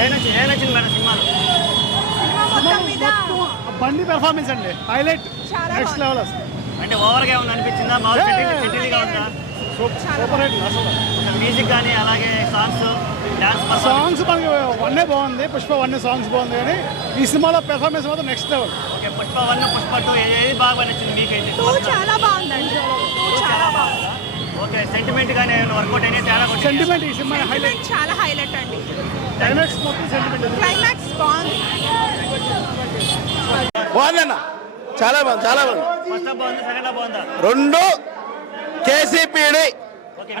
నచ్చింది మేడం సినిమాలో? బండి పెర్ఫార్మెన్స్ అండి హైలైట్, నెక్స్ట్ లెవెల్ అసలు. అంటే ఓవర్గా ఏమన్నా అనిపించిందా? బాగా సెటిల్గా ఉందా? సూపర్ హిట్ అసలు. మ్యూజిక్ కానీ అలాగే డాన్స్ సాంగ్స్ మనకి వన్నే బాగుంది, పుష్ప 1 సాంగ్స్ బాగుంది, కానీ ఈ సినిమాలో పెర్ఫార్మెన్స్ మాత్రం next level. Okay, Pushpa 1 Pushpa 2 ఏది బాగా నచ్చింది మీకైతే? చాలా బాగుందండి, చాలా బాగుంది. ఓకే, సెంటిమెంట్ కానీ వర్కౌట్ అయినా తేడా సెంటిమెంట్ ఈ సినిమా హైలైట్, చాలా హైలైట్ అండి. క్లైమాక్స్ మొత్తం సెంటిమెంట్. క్లైమాక్స్ బాగుంది, బాగుందన్న, చాలా బాగుంది, చాలా బాగుంది. ఫస్ట్ హాఫ్ బాగుంది, సెకండ్ హాఫ్ బాగుందా? రెండు కేసీపీడి. ఓకే,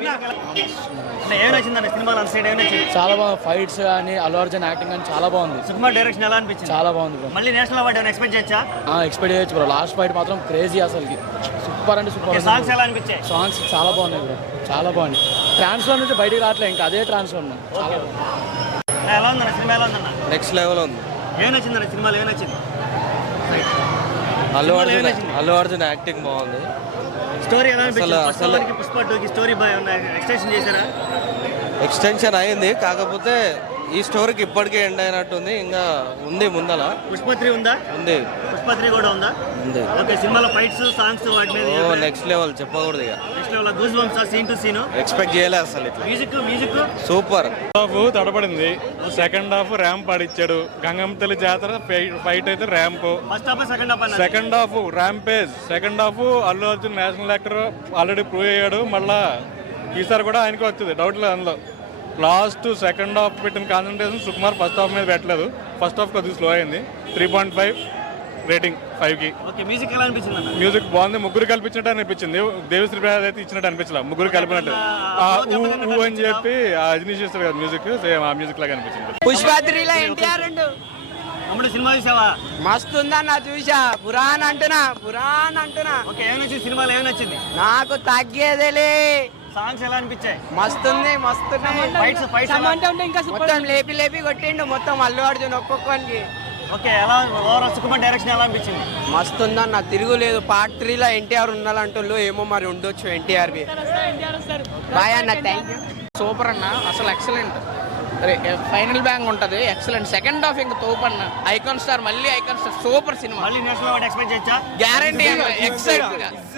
ఏం నచ్చిందండి సినిమాలో? అంత సైడ్ ఏం నచ్చింది? చాలా బాగుంది, ఫైట్స్ కానీ అల్లు అర్జున్ యాక్టింగ్ కానీ చాలా బాగుంది. సుకుమార్ డైరెక్షన్ ఎలా అనిపించింది? చాలా బాగుంది బ్రో. మళ్ళీ నేషనల్ అవార్డు ఏమైనా ఎక్స్పెక్ట్ చేయొచ్చా? ఎక్స్పెక్ట్ చేయొచ్చు బ్రో. లాస్ట్ ఫైట్ మాత్రం క్రేజీ, అసలుకి సూపర్ అంటే సూపర్. సాంగ్స్ ఎలా అనిపించాయి? సాంగ్స్ చాలా బాగున్నాయి బ్రో, చాలా బాగుంది. ట్రాన్స్ఫర్ నుంచి బయటికి రావట్లేదు, ఇంకా అదే ట్రాన్స్ఫర్. ఎలా ఉందన్న సినిమా? ఎలా ఉందన్న? నెక్స్ట్ లెవెల్ ఉంది. ఏం నచ్చిందన్న సినిమాలో? ఏం నచ్చింది? అల్లు అర్జున్ యాక్టింగ్ బాగుంది. స్టోరీ ఎలా అనిపించింది? అసలు పుష్ప 2కి స్టోరీ ఎక్స్టెన్షన్ చేశారా? ఎక్స్టెన్షన్ అయింది, కాకపోతే ఈ స్టోరీకి ఇప్పటికే ఎండ్ అయినట్టుంది. ఇంకా ఉంది ముందల. పుష్ప 3 ఉందా? ఉంది. పుష్ప 3 కూడా ఉందా? ఉంది. ఓకే, సినిమాలో ఫైట్స్ సాంగ్స్ వాటి మీద నెక్స్ట్ లెవెల్, చెప్పకూడదు ఇక. Next level goose bumps scene to scene expect చేయలే అసలు. ఇట్లా మ్యూజిక్ సూపర్. హాఫ్ తడబడింది, సెకండ్ హాఫ్ ర్యాంప్ ఆడిచ్చాడు. గంగమ్మతల్లి జాతర ఫైట్ అయితే ramp. First half second half అన్న? Second half rampage. Second half Allu Arjun national actor already prove అయ్యాడు, మళ్ళా ఈసారి కూడా ఆయనకి వచ్చింది, డౌట్ లేదు అందులో. లాస్ట్ సెకండ్ హాఫ్ పెట్టిన కాన్సన్ట్రేషన్ సుకుమార్ ఫస్ట్ హాఫ్ మీద పెట్టలేదు. ఫస్ట్ హాఫ్ కొద్దిగా స్లో అయింది. 3.5 రేటింగ్ 5కి. ఓకే, మ్యూజిక్ ఎలా అనిపించింది అన్న? మ్యూజిక్ బాగుంది, ముగ్గురు కల్పించినట్టు అనిపించింది. దేవిశ్రీ ప్రసాద్ అయితే ఇచ్చినట్టు అనిపించలే, ముగ్గురు కలిపినట్టు. ఊ అని చెప్పి అజనీష్ చేస్తారు కదా మ్యూజిక్, సేమ్ ఆ మ్యూజిక్ లాగా అనిపించింది. పుష్ప 3లో ఎన్టీఆర్ అప్పుడు సినిమా చూసావా? మస్తు ఉందన్న, చూసా. పురాణ్ అంటున్నా. ఓకే, ఏం నచ్చింది సినిమాలో? ఏం నచ్చింది? నాకు తగ్గేదేలే. సాంగ్స్ ఎలా అనిపించాయి? మస్తుంది. ఫైట్స్ మొత్తం లేపి కొట్టిండు మొత్తం అల్లు అర్జున్ ఒక్కొక్కరికి. ఓకే, ఎలా ఓవరాల్ సుకుమార్ డైరెక్షన్ ఎలా అనిపించింది? మస్తు ఉందన్న, తిరుగులేదు. పార్ట్ 3లో ఎన్టీఆర్ ఉండాలంటుళ్ళు, ఏమో మరి ఉండొచ్చు ఎన్టీఆర్ బి. బాయ్ అన్న, థ్యాంక్ యూ. సూపర్ అన్న, అసలు ఎక్సలెంట్. ఫైనల్ బ్యాంగ్ ఉంటుంది, ఎక్సలెంట్. సెకండ్ హాఫ్ ఇంకా తోపన్న. ఐకాన్ స్టార్, మళ్ళీ ఐకాన్ స్టార్. Super cinema. మళ్ళీ నేషనల్ అవార్డు ఎక్స్పెక్ట్ చేయొచ్చా? గ్యారంటీ. ఎక్సైట్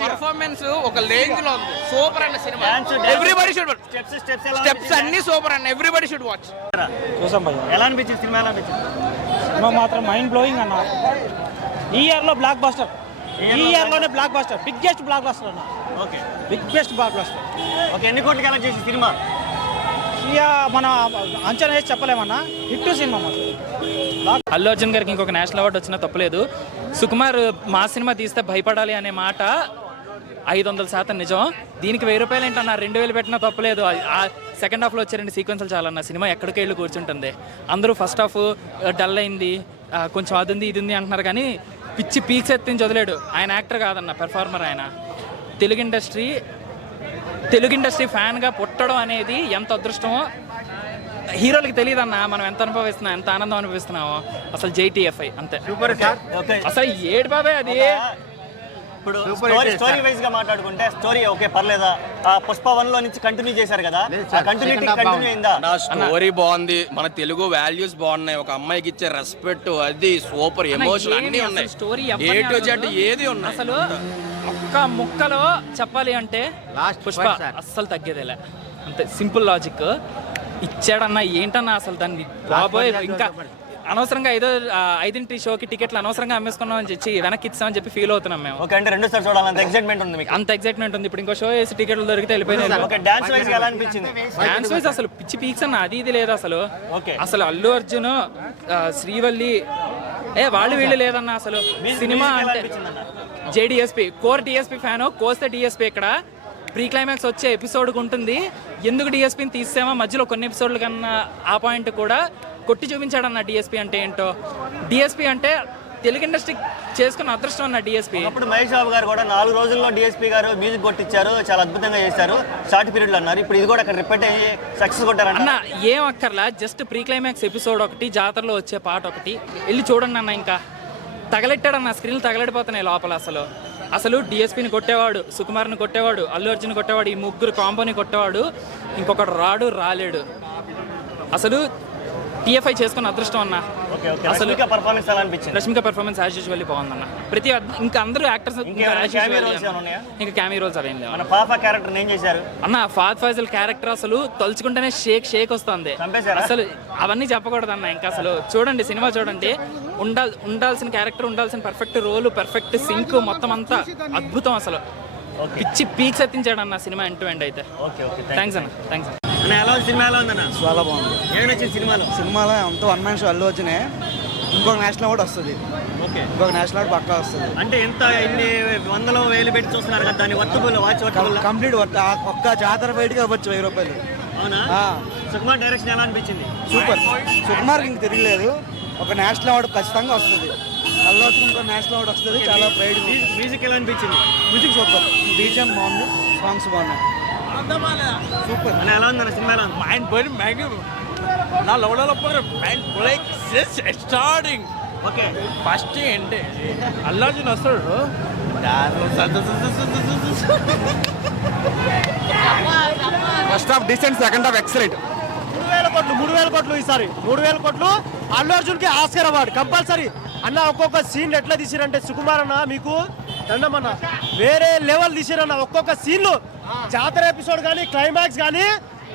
పర్ఫార్మెన్స్ ఒక రేంజ్ లో ఉంది. సూపర్ అన్న cinema. Everybody should watch. Steps అన్ని సూపర్ అన్న, ఎవ్రీబడి షుడ్ వాచ్. ఎలా అనిపించింది సినిమా? ఎలా అనిపించింది? సినిమా మాత్రం మైండ్ బ్లోయింగ్ అన్న. ఈ ఇయర్లో బ్లాక్ బస్టర్, ఈ ఇయర్లోనే block buster, biggest block buster అన్న. Okay, biggest block buster. Okay, ఎన్ని కోట్లు కలెక్ట్ చేసి సినిమా? ఇక మన అంచనా వేసి చెప్పలేమన్నా, హిట్ సినిమా మాత్రం. అల్లు అర్జున్ గారికి ఇంకొక నేషనల్ అవార్డు వచ్చినా తప్పలేదు. సుకుమార్ మా సినిమా తీస్తే భయపడాలి అనే మాట 500% నిజం. దీనికి 1000 రూపాయలు ఏంటన్నా, 2000 పెట్టినా తప్పలేదు. ఆ సెకండ్ హాఫ్లో వచ్చే 2 సీక్వెన్స్లు చాలన్న, సినిమా ఎక్కడికి వెళ్ళి కూర్చుంటుంది. అందరూ ఫస్ట్ హాఫ్ డల్ అయింది, కొంచెం అది ఉంది ఇది ఉంది అంటున్నారు, కానీ పిచ్చి పీక్స్ ఎత్తించి వదిలేడు. ఆయన యాక్టర్ కాదన్న, పెర్ఫార్మర్ ఆయన. తెలుగు ఇండస్ట్రీ ఫ్యాన్గా పుట్టడం అనేది ఎంత అదృష్టమో హీరోలకి తెలియదన్న. మనం ఎంత అనుభవిస్తున్నాం, ఎంత ఆనందం అనుభవిస్తున్నామో. అసలు JTFI అంతే. అసలు ఏడు బాబాయ్ అది. ఇప్పుడు స్టోరీ వైజ్ గా మాట్లాడుకుంటే స్టోరీ ఓకే పర్లేదా? పుష్ప 1లో నుంచి కంటిన్యూ చేశారు కదా, కంటిన్యూ అయిందా? స్టోరీ బాగుంది, మన తెలుగు వాల్యూస్ బాగున్నాయి, ఒక అమ్మాయికి ఇచ్చే రెస్పెక్ట్ అది సూపర్, ఎమోషన్ అన్ని ఉన్నాయి. స్టోరీ ఏది ఉన్నాయి అసలు. ఒక్క ముక్కలో చెప్పాలి అంటే పుష్ప అస్సలు తగ్గేదేలే, అంతే. సింపుల్ లాజిక్ ఇచ్చాడన్నా. ఏంటన్నా అసలు దాన్ని బాబోయ్, ఇంకా అనవసరంగా ఏదో 5 షోకి టికెట్లు అనవసరంగా అమ్మేసుకున్నాం అని చెప్పి వెనక్కి ఇచ్చామని చెప్పి ఫీల్ అవుతున్నాం మేము. ఓకే, అంటే 2 సార్లు చూడాలంత ఎక్సైట్మెంట్ ఉంది మీకు? అంత ఎక్సైట్మెంట్ ఉంది. ఇప్పుడు ఇంకో షో వేసి టికెట్లు దొరికితే వెళ్ళిపోయినాయి. ఓకే, డాన్స్ వైజ్ ఎలా అనిపించింది? డాన్స్ వైజ్ అసలు పిచ్చి పీక్స్ అన్న, అది ఇది లేదు అసలు. అసలు అల్లు అర్జున్, శ్రీవల్లి వాళ్ళు వీళ్ళు లేదన్న అసలు. సినిమా అంటే JDSP కోర్ DSP ఫ్యాను, కోస్తే DSP ఇక్కడ ప్రీ క్లైమాక్స్ వచ్చే ఎపిసోడ్కి ఉంటుంది. ఎందుకు DSPని తీసామో మధ్యలో కొన్ని ఎపిసోడ్ల కన్నా ఆ పాయింట్ కూడా కొట్టి చూపించాడన్న. DSP అంటే ఏంటో, DSP అంటే తెలుగు ఇండస్ట్రీ చేసుకున్న అదృష్టం అన్న DSP. అప్పుడు మహేష్ బాబు గారు కూడా 4 రోజుల్లో DSP గారు మ్యూజిక్ కొట్టించారు, చాలా అద్భుతంగా చేశారు, షార్ట్ పీరియడ్లో అన్నారు. ఇప్పుడు ఇది కూడా అక్కడ రిపీట్ అయ్యి సక్సెస్ కొట్టారన్న. ఏం అక్కర్లా, జస్ట్ ప్రీ క్లైమాక్స్ ఎపిసోడ్ ఒకటి, జాతరలో వచ్చే పాట ఒకటి వెళ్ళి చూడండి అన్న. ఇంకా తగలెట్టాడన్న, స్క్రీన్లు తగలెడిపోతున్నాయి లోపల. అసలు DSPని కొట్టేవాడు, సుకుమార్ని కొట్టేవాడు, అల్లు అర్జున్ కొట్టేవాడు, ఈ ముగ్గురు కాంబోని కొట్టేవాడు ఇంకొకటి రాలేడు. అసలు TFI చేసుకున్న అదృష్టం అన్న. ఓకే ఓకే అసలు రష్మిక పర్ఫార్మెన్స్ ఎలా అనిపించింది? రష్మిక పెర్ఫార్మెన్స్ యాజ్ యూజువల్లీ బాగుందన్న. ఇంకా అందరూ యాక్టర్స్ cameo roles ఏమైనా ఉన్నాయా? ఇంకా క్యామీ రోల్స్ అవేం లేవు మన పాప క్యారెక్టర్ ఏం చేశారు అన్న. ఫాద్ ఫైజల్ క్యారెక్టర్ అసలు తలుచుకుంటేనే షేక్ వస్తుంది చంపేశారా? అసలు. అవన్నీ చెప్పకూడదు అన్న. ఇంకా అసలు చూడండి, సినిమా చూడండి. ఉండాల్సిన క్యారెక్టర్, ఉండాల్సిన పర్ఫెక్ట్ రోల్, పర్ఫెక్ట్ సింక్, మొత్తం అంతా అద్భుతం అసలు. పిచ్చి పీక్స్ ఎత్తించాడు అన్న సినిమా ఎండ్ టు ఎండ్ అయితే. ఓకే ఓకే థ్యాంక్స్ అన్న. థ్యాంక్స్ అన్న. అన్న ఎలా ఉంది సినిమా? ఎలా ఉందన్న? చాలా బాగుంది. ఏమి నచ్చింది సినిమాలో అంతా 1 man show అల్లు అర్జునే. ఇంకొక నేషనల్ అవార్డు వస్తుంది. ఓకే ఇంకొక నేషనల్ అవార్డు పక్కా వస్తుంది. అంటే ఎంత ఇన్ని వందలు వేలు పెట్టి చూస్తున్నారు కదా, దాన్ని వర్తబుల్ వాచ్ వర్తబుల్ కంప్లీట్ ఒక్క జాతర బయటకి అవ్వచ్చు 1000 రూపాయలు. అవునా? సుకుమార్ డైరెక్షన్ ఎలా అనిపించింది? సూపర్. సుకుమార్కి ఇంక తిరగలేదు. ఒక నేషనల్ అవార్డు ఖచ్చితంగా వస్తుంది. అల్లు అర్జున్ ఇంకో నేషనల్ అవార్డు వస్తుంది. చాలా ప్రైడ్. మ్యూజిక్ ఎలా అనిపించింది? Music super. బీజిఎం బాగుంది. సాంగ్స్ బాగున్నాయి. సూపర్. అన్న ఎలా ఉందన్న సినిమా? ఎలా ఉంది? మైండ్ బ్లోయింగ్ మ్యాగ్నెట్ నా level mind blowing starting. Okay first ఏంటి అల్లు అర్జున్ వస్తాడు, first half decent, second half excellent. 3,000 కోట్లు ఈసారి 3,000 కోట్లు అల్లు అర్జున్కి ఆస్కార్ అవార్డు కంపల్సరీ అన్న. ఒక్కొక్క సీన్ ఎట్లా తీసిరంటే సుకుమార్ అన్న మీకు దండమన్న, వేరే లెవెల్ తీసిరన్న. ఒక్కొక్క సీన్లు జాతర ఎపిసోడ్ కానీ క్లైమాక్స్ కానీ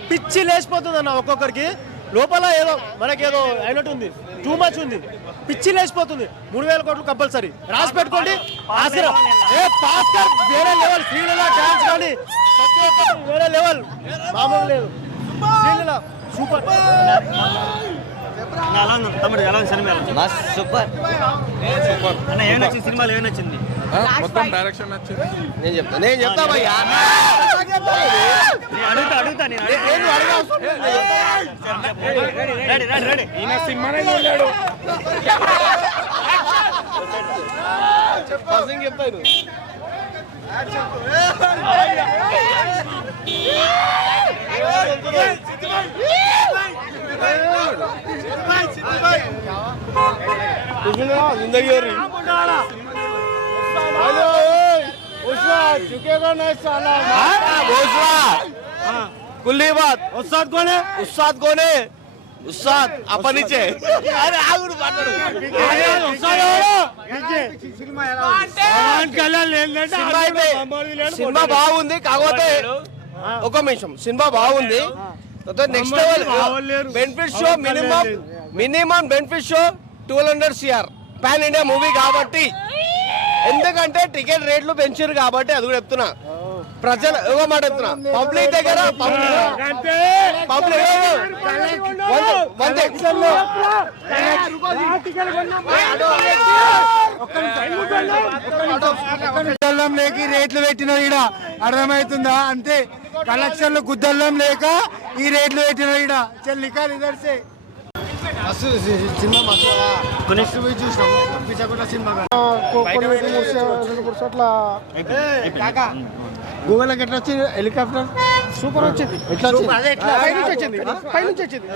పిచ్చి లేచిపోతుంది అన్న. ఒక్కొక్కరికి లోపల ఏదో మనకేదో అయినట్టుంది, టూ మచ్ ఉంది, పిచ్చి లేచిపోతుంది. 3,000 కోట్లు కంపల్సరీ రాసి పెట్టుకోండి. ఆస్కార్ పాస్కర్ వేరే లెవెల్. శ్రీలీల డాన్స్ కానీ వేరే లెవెల్, మామూలు లేదు. శ్రీలీల సూపర్. అన్న ఎలా ఉంది తమ్ముడు? ఎలా ఉంది సినిమా? సూపర్. అన్న ఏం నచ్చింది సినిమాలో? ఏం నచ్చింది? మొత్తం డైరెక్షన్ నచ్చింది. నేను చెప్తా భయ్యా. అడుగుతా నేను రెడీ. ఈయన సినిమానే చూడలేడు. చెప్తాను. कुल्ली बात. उस्ताद कौन है? उस्ताद कौन है? उस्ताद अपन नीचे. अरे आगुड़ माట్లాడు. సినిమా బాగుంది. కాకపోతే ఒక నిమిషం, సినిమా బాగుంది. Next level benefit show minimum benefit show 1200 CR pan India movie కాబట్టి. ఎందుకంటే టికెట్ రేట్లు పెంచారు కాబట్టి. అది కూడా చెప్తున్నా. ప్రజలు ఒక మాట చెప్తున్నా, పబ్లిక్ దగ్గర గుద్దల్లం లేక రేట్లు పెట్టిన ఈడ అర్థమవుతుందా? అంతే. కలెక్షన్లు గుద్దల్లం లేక ఈ రేట్లు పెట్టిన ఈడ చెల్లికా ఇదర్సే. సినిమా గూగుల్ ఎట్లా వచ్చింది? హెలికాప్టర్ సూపర్ వచ్చింది. ఎట్లా వచ్చింది? పైనుంచి వచ్చింది.